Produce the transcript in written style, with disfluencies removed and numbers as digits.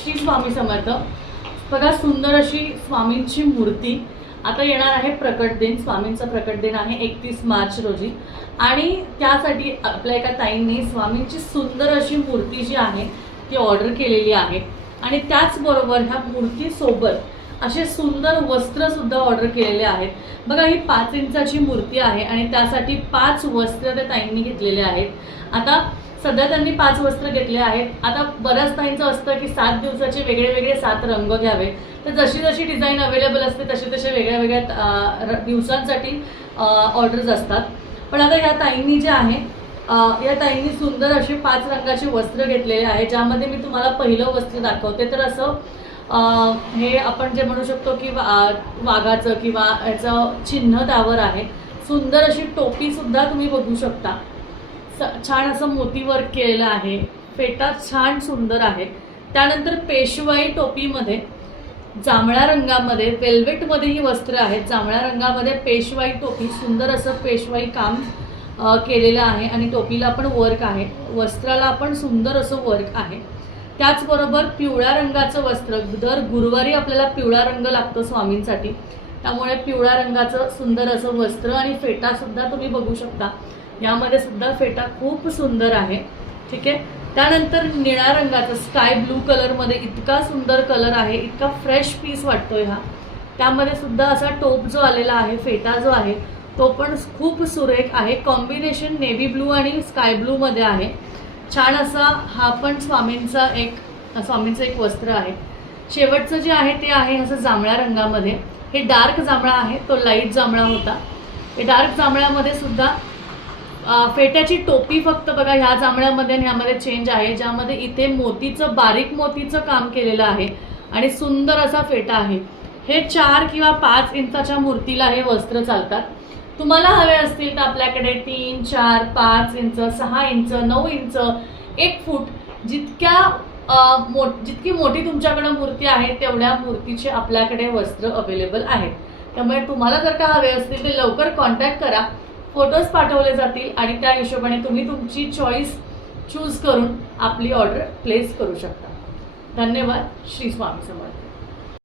श्री स्वामी समर्थ। बघा सुंदर अशी स्वामींची मूर्ती आता येणार आहे। प्रकट दिन, स्वामींचा प्रकट दिन आहे 31 मार्च रोजी आणि त्यासाठी आपल्या एका ताईंनी स्वामींची सुंदर अशी मूर्ती जी आहे ती ऑर्डर केलेली आहे आणि त्याचबरोबर ह्या मूर्तीसोबत असे सुंदर वस्त्र सुद्धा ऑर्डर केलेले आहेत। बघा ही 5 इंचाची मूर्ती आहे आणि त्यासाठी 5 वस्त्र त्या ताईंनी घेतलेले आहेत। आता सध्या त्यांनी 5 वस्त्र घेतले आहेत। आता बऱ्याच ताईंचं असतं की 7 दिवसाचे वेगळे वेगळे 7 रंग घ्यावे, तर जशी जशी डिझाईन अवेलेबल असते तसे तसे वेगळ्या वेगळ्या दिवसांसाठी ऑर्डर्स असतात। पण आता या ताईंनी जे आहे या ताईंनी सुंदर असे 5 रंगाचे वस्त्र घेतलेले आहे, ज्यामध्ये मी तुम्हाला पहिलं वस्त्र दाखवते। तर असं हे आपण जे म्हणू शकतो की वाघाचं किंवा याचं चिन्ह त्यावर आहे। सुंदर अशी टोपी सुद्धा तुम्ही बघू शकता, छान असं मोती वर्क केलेलं आहे, फेटा छान सुंदर आहे। त्यानंतर पेशवाई टोपीमध्ये जांभळ्या रंगामध्ये वेल्वेटमध्ये ही वस्त्र आहेत। जांभळ्या रंगामध्ये पेशवाई टोपी, सुंदर असं पेशवाई काम केलेलं आहे आणि टोपीला पण वर्क आहे, वस्त्राला पण सुंदर असं वर्क आहे। त्याचबरोबर पिवळ्या रंगाचं वस्त्र, दर गुरुवारी आपल्याला पिवळा रंग लागतो स्वामींसाठी, त्यामुळे पिवळ्या रंगाचं सुंदर असं वस्त्र आणि फेटा सुद्धा तुम्ही बघू शकता। यामध्ये सुद्धा फेटा खूप सुंदर आहे, ठीक आहे। त्यानंतर निळ्या रंगाचा स्काय ब्लू कलरमध्ये इतका सुंदर कलर आहे, इतका फ्रेश पीस वाटतोय हा। त्यामध्ये सुद्धा असा टोप जो आलेला आहे, फेटा जो आहे तो पण खूप सुरेख आहे। कॉम्बिनेशन नेव्ही ब्लू आणि स्काय ब्लू मध्ये आहे। छान असा हा पण स्वामींचं एक वस्त्र आहे। शेवटचं जे आहे ते आहे असं जांभळ्या रंगामध्ये, हे डार्क जांभळा आहे, तो लाईट जांभळा होता। हे डार्क जांभळ्यामध्ये सुद्धा फेट्याची टोपी फक्त बघा ह्या जांभळ्यामध्ये आणि ह्यामध्ये चेंज आहे, ज्यामध्ये इथे मोतीचं बारीक मोतीचं काम केलेलं आहे आणि सुंदर असा फेटा आहे। हे 4 किंवा 5 इंचाच्या मूर्तीला हे वस्त्र चालतात। तुम्हाला हवे असतील तर आपल्याकडे 3, 4, 5 इंच, 6 इंच, 9 इंच, 1 फूट जितकी मोठी तुमच्याकडे मूर्ती आहे तेवढ्या मूर्तीचे आपल्याकडे वस्त्र अवेलेबल आहेत। त्यामुळे तुम्हाला जर का हवे असतील तर लवकर कॉन्टॅक्ट करा, फोटोज पाठवले जातील आणि त्या हिशोबाने तुम्ही तुमची चॉईस चूज करून आपली ऑर्डर प्लेस करू शकता। धन्यवाद। श्री स्वामी समर्थ।